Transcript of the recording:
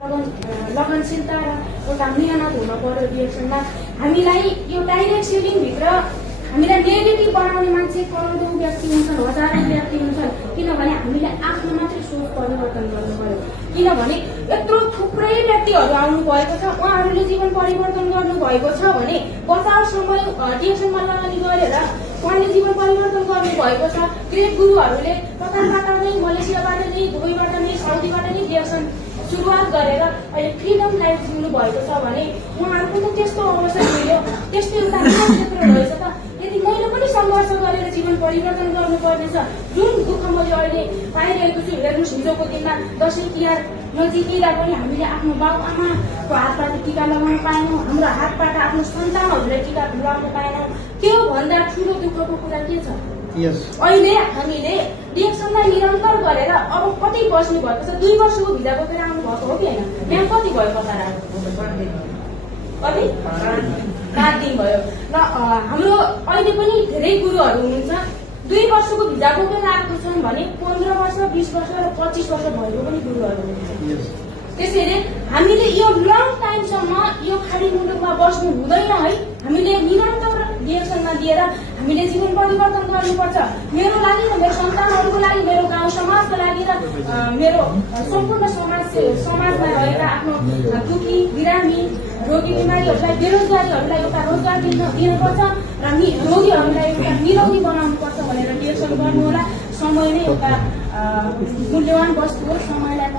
लगनशीलता र एउटा मेहनत हुन पर्यो डिरेक्सनमा। हामीलाई यो डाइरेक्ट सेलिङभित्र हामीलाई नेगेटिभ बनाउने मान्छे करोडौँ व्यक्ति हुन्छन्, हजारौँ व्यक्ति हुन्छन्। किनभने हामीले आफ्नो मात्रै सोच परिवर्तन गर्नु पर्यो। किनभने यत्रो थुप्रै व्यक्तिहरू आउनु भएको छ, उहाँहरूले जीवन परिवर्तन गर्नु भएको छ भने बचाव समय डिरेक्सनमा लगानी गरेर उहाँले जीवन परिवर्तन गर्नु भएको छ। ग्रेट गुरुहरूले कतारबाट नै, मलेसियाबाट नै, दुबईबाट नै, साउदीबाट नै डिरेक्सन सुरुवात गरेर अहिले फ्रिडम लाइफ जिउनु भएको छ भने उहाँहरूको त त्यस्तो अवसर मिल्यो, त्यस्तो एउटा क्षेत्र रहेछ त। यदि मैले पनि सङ्घर्ष गरेर जीवन परिवर्तन गर्नुपर्नेछ। जुन दुःख मैले अहिले पाइरहेको छु, हेर्नुहोस् हिजोको दिनमा दसैँ तिहार नजिकिँदा पनि हामीले आफ्नो बाउ आमाको हातबाट टिका लगाउन पाएनौँ, हाम्रो हातबाट आफ्नो सन्तानहरूलाई टिका लगाउन पाएनौँ। त्यो भन्दा ठुलो दुःखको कुरा के छ? अहिले हामीले डिरेक्सनलाई निरन्तर गरेर अब कतै बस्नु भएको छ। 2 वर्षको भिजा बोकेर आउनु भएको हो कि होइन? यहाँ कति भयो कतार कति 5 दिन भयो र हाम्रो अहिले पनि धेरै गुरुहरू हुनुहुन्छ 2 वर्षको भिजा बोकेर आएको छन् भने 15 वर्ष 20 वर्ष र 25 वर्ष भएको पनि गुरुहरू हुनुहुन्छ। त्यसैले हामीले यो लङ टाइमसम्म यो खाली मुलुकमा बस्नु हुँदैन है। हामीले निरन्तर डिरेक्सनमा दिएर हामीले जीवन परिवर्तन गर्नुपर्छ। मेरो लागि र मेरो सन्तानहरूको लागि, मेरो गाउँ समाजको लागि र मेरो सम्पूर्ण समाजमा रहेका आफ्नो दुखी, बिरामी, रोगी बिमारीहरूलाई, बेरोजगारीहरूलाई एउटा रोजगार दिनुपर्छ र रोगीहरूलाई एउटा निरोगी बनाउनुपर्छ भनेर डिरेक्सन गर्नुहोला। समय नै एउटा मूल्यवान वस्तु हो। समयलाई